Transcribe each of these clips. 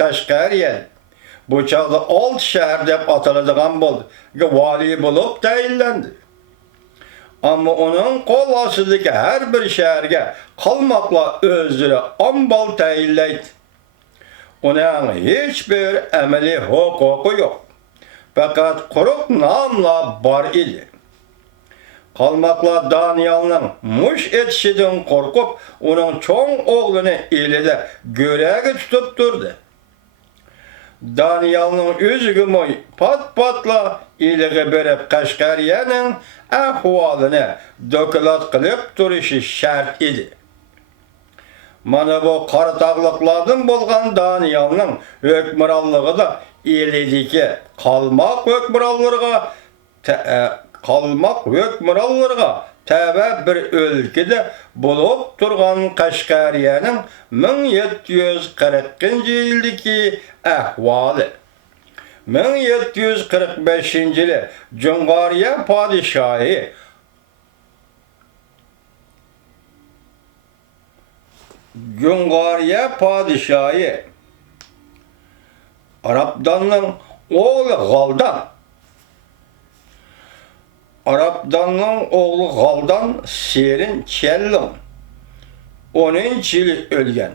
Qashqariya. Bu çağda 6 şehir dep ataladigan boldu. Vali bulup tayinlendi. Ama onun kol astidagi her bir şehirge kalmakla özleri ambal tayinlaydi. Onun hiçbir emeli hukuku yok. Fakat kuruk namla bar idi. Kalmakla Daniyal'ın muş etişiden korkup onun çoğun oğlunu ilide göregi tutup durdu. Daniyal'ın üzgümü pat patla iligi berip Qashqariyaning ahvalini dokulat kılıp duruşu şart idi. Mana bu Qaratağlıqlardan bolgan Daniyal'ın hökmranlığı da ilidiki kalmak hökmranlarga tebe bir ülkede bulup durgan Qashqariyaning 1740 yildagi ahvali. 1745 yili Cungariya padişahı Arapdanның oğlu Galdan Serin Çellon 10. yılı ölgen.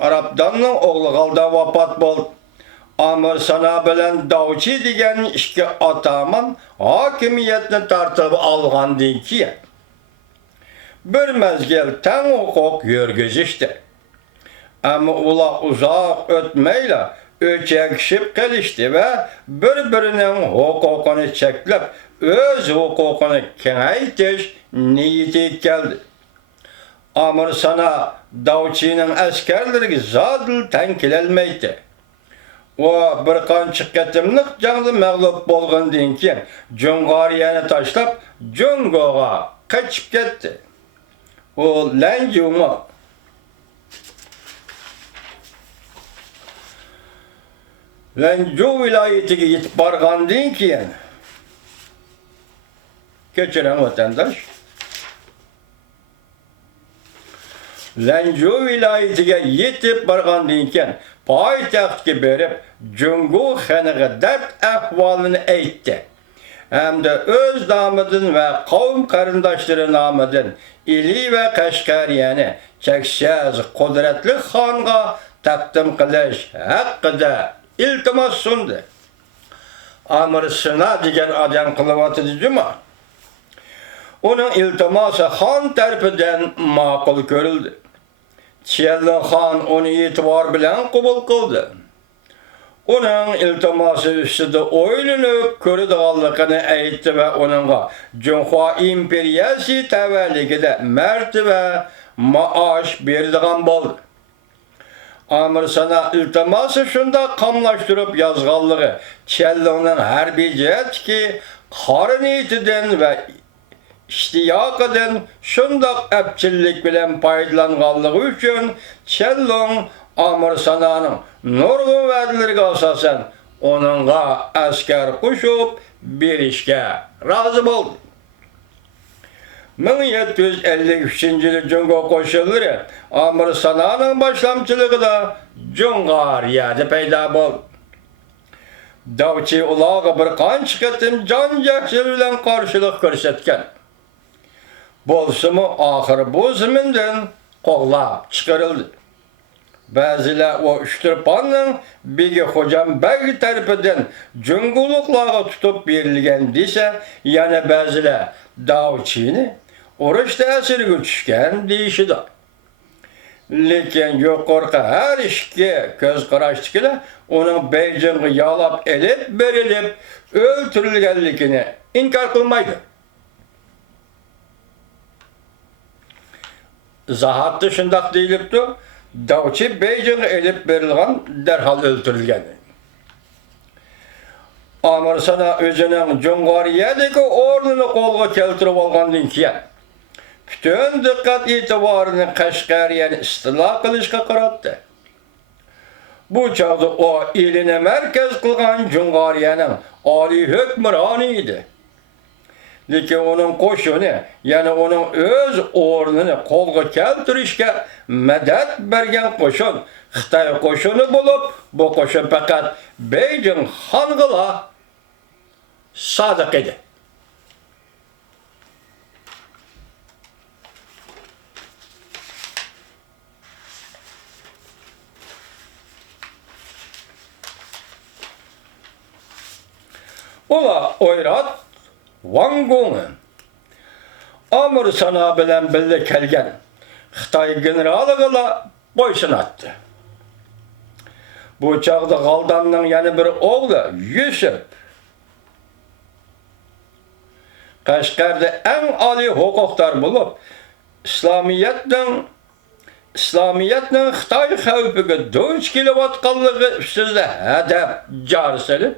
Arapdanның oğlu Galdan vafat boldu. Amir Sana bilen Davçi degen iki ataman hakimiyetini tartıp algandan keyin bir mezgil ten hukuk yürgüzüştü. Ama ular uzak ötmeyle öçekişip gelişti ve birbirinin hukukunu çeklep öz hukukunu kengaytiş niyeti geldi. Amir Sana Davçi'nin askerleri zadıl tenkilenmeydi. O bir qançıq ketimlik canlı mağlup bolgandan keyin Cungariyani taşlap Jungoga kaçıp ketdi. O Lanju vilayetiga yetip bargandan keyin keçiren vatandaş Lanju vilayetiga yetip bargandan keyin paytaxtga berip Jungu xaniga dert ahvalini aytdi. Hem de öz namıdın ve kavim karındaşları namıdın ili ve Qashqariyani cheksiz kudretli xonga taqdim qilish haqida iltimos sundi. Amir Sana degan adam qilyapti juma. Onun iltimosi xon tarafidan ma'qul ko'rildi. Çellon xon onu e'tibor bilan qabul qildi. Onun iltimosi ustida o'ylanib ko'radiganligini aytdi va uningga Junxo imperiyasi tavalligida martaba maosh beradigan bo'ldi. Amir Sana iltimosi shunda qamlashtirib yozganligi Chellonning harbiy jihatki qora niyatidan va iştiyaqidan shundoq epchillik bilan foydalanganligi uchun Chellon Amir Sana'nın nurg'un va'dalariga asosan onunga askar qo'shib berishga rozi bo'ldi. 1753 yılı Jungo qo'shinlari Amir Sana'nın boshlamchiligida Jungariyada paydo bo'ldi. Davchi ularga bir qancha qatim jon-jahdlik bilan qarshilik ko'rsatgan. Bo'lsa-mu oxiri bu zamindan qo'g'lab chiqarildi. Bazılar o Üçtürpan'ın Begi Hocam Beg tarafından Cunguluklarga tutup verilgen dese, yani bazılar Davçi'ni oruç tesirge düşken deyişidir. Lekin yukarı her işke göz qaraştıkla onun Beijing'i yalap elip berilip öldürülgenlikini inkar kılmaydı. Zahat dışındak deyilipti. Davçi Beijing'e elip verilgen derhal öldürülgen. Amir Sana özünün Cungariyadaki ornunu kolga keltirip algandan keyin bütün dikkat itibarını Qashqariyani istila qilishga qaratdi. Bu çağda o iline merkez kılgan Cungariyaning oliy hukmroni edi. Lekin onun qo'shini, ya'ni onun o'z o'rnini qo'lga keltirishga madad bergan qo'shin Xitoy qo'shini bo'lib, bu qo'shin faqat Beijing xong'ila sodiq edi. Ular Oyrat Wang Gong'u Amir Sana bilan birga kelgan Xitoy generaliga bo'ysunatdi. Bu chaqda G'aldanning yana bir o'g'li Yusuf Qashqarda eng oliy huquqdor bo'lib, İslamiyatning Xitoy xavfiga duch kelayotganligi ustida hadaf joriy qilib,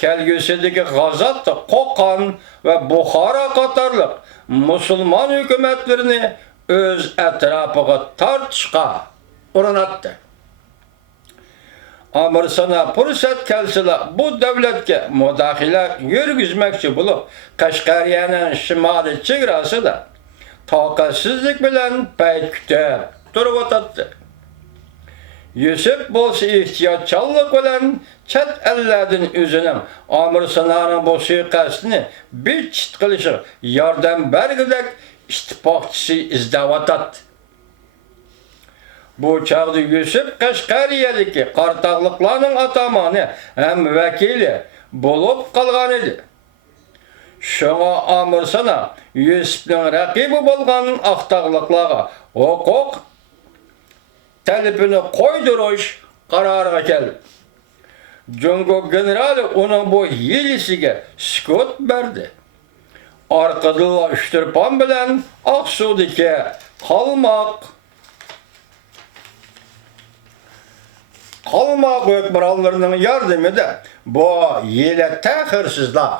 kelgusidagi G'azot, Qo'qon va Buxoro qatorliq musulmon hukumatlarini o'z atrofiga tortishga urinatdi. Amir Sana fursat kelsa bu davlatga mudohala yurgizmoqchi bo'lib, Qashqariyaning shimoliy chegarasida toqatsizlik bilan payt kutib turib o'tdi. Yusuf bo'lsa ehtiyotchanlik bilan chet ellardan o'zining Amir Sana'ning bu suiqasdini bichit qilishi yordam bergidek ittifoqchisi izlayotdi. Bu chaqda Yusuf Qashqariyadagi qartaqliqlarning atamoni ham vakili bo'lib qolgan edi. Şuna Amir Sana Yusufning raqibi bo'lgan aqtaqliqlarga huquq talabini qo'ydirish qaroriga keldi. Jungo generali uning bu yilisiga sukut berdi. Orqadan Uchtirpon bilan Oqsuvdagi qalmoq hukmronlarining yordamida bu yili ta'xirsizlar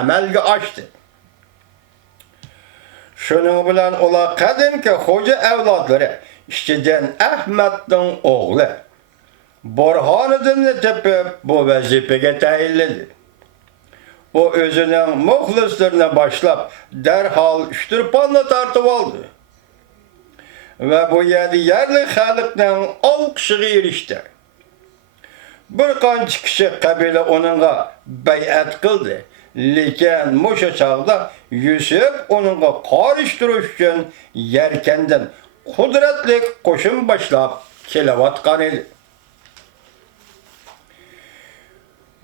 amalga oshdi. Shuning bilan ular qadimki xo'ja avlodlari ishchidan Ahmadning o'g'li Burhoniddinni tepib bu vazifaga tayinladi. O o'zining muxlislarini boshlab darhol Uchtirponni tortib oldi va bu yerli xalqning olqishiga erishdi. Bir qancha kishi qabila uningga bay'at qildi. Lekin o'sha chog'da Yusuf uningga qarshi turish uchun Yarkandan qudratli qo'shin boshlab kelayotgan edi.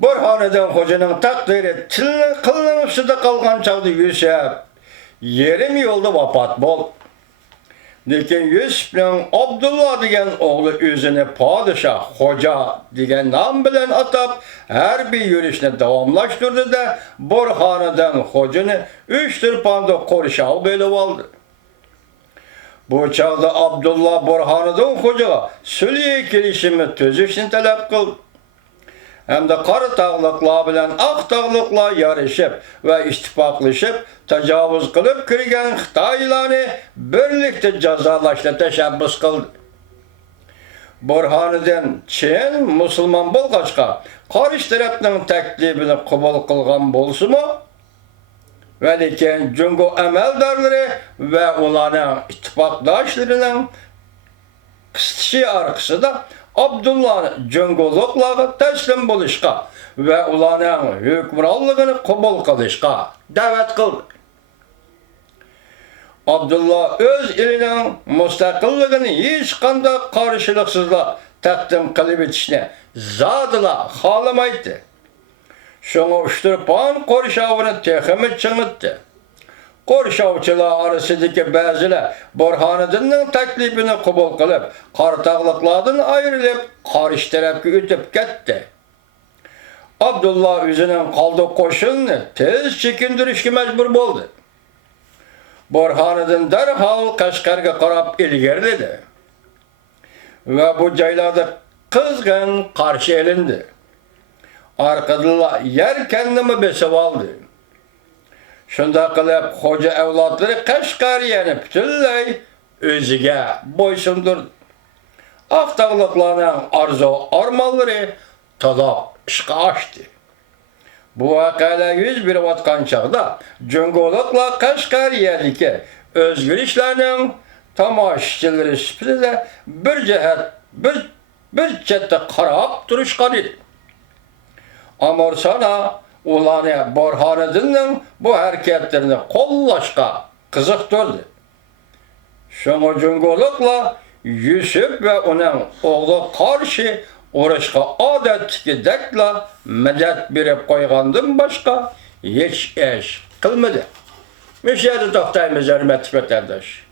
Burhoniddin xo'janing taqdiri qilning ustida qolgan chog'da Yusuf yarim yo'lda vafot bo'ldi. Lekin Yusufning Abdullah degan o'g'li o'zini podshoh, xo'ja degan nom bilan atab harbiy yurishni davomlashtirdi-da, Burhoniddin xo'jani Uchtirponda qo'rshov bo'lib oldi. Bu chog'da Abdullah Burhoniddin xo'jaga sulh kelishimi tuzishni talab qildi. Hamda Qortog'liqlar bilan Oqtog'liqlar yarashib va ittifoqlashib tajovuz qilib kirgan Xitoylarni birlikda jazolashga tashabbus qildi. Burhoniddin Chin musulmon bo'lg'achqa qarshi tarafning taklifini qabul qilgan bo'lsa-mu, va lekin Jungo amaldorlari va ularning ittifoqdoshlarining qisitishi orqasida Abdullah Jungo'liqlarga taslim bo'lishga va ularning hukmronligini qabul qilishga da'vat qildi. Abdullah o'z elining mustaqilligini hech qanday qarshiliksiz taqdim qilib etishni zodila xohlamaydi. Shunga Uchtirpon qo'rshovini texmi chingitdi. Qo'rshovchilar orasidagi ba'zilar Burhoniddinning taklifini qabul qilib, Qortog'liqlardan ayrilib, qarshi tarafga o'tib ketdi. Abdullah o'zining qoldiq qo'shinni tez chekintirishga majbur bo'ldi. Burhoniddin darhol Qashqarga qarab ilgariladi va bu joylarda qizg'in qarshi elindi. Orqadan Yarkanni besib oldi. Shunda qilib xo'ja avlodlari Qashqariyani butunlay o'ziga bo'ysundirdi. Oqtog'liqlarning arzu-armonlari to'liq ishga oshdi. Bu vakayla yüz berip atkan çağda Cüngolukla Kaşgariyadaki özgür işlerinin tamaşçıları sifatida bir chetde qarab turishgan edi. Amorsana ularni Burhoniddinning bu hareketlerini qo'llashga qiziqtirdi. Şoňa Cüngolukla Yusuf ve onun oğlu karşı urushga odatdagidekla medet berip qo'ygandan boshqa hech ish qilmadi. Müş yerda to'xtaymiz, hurmatli vatandosh.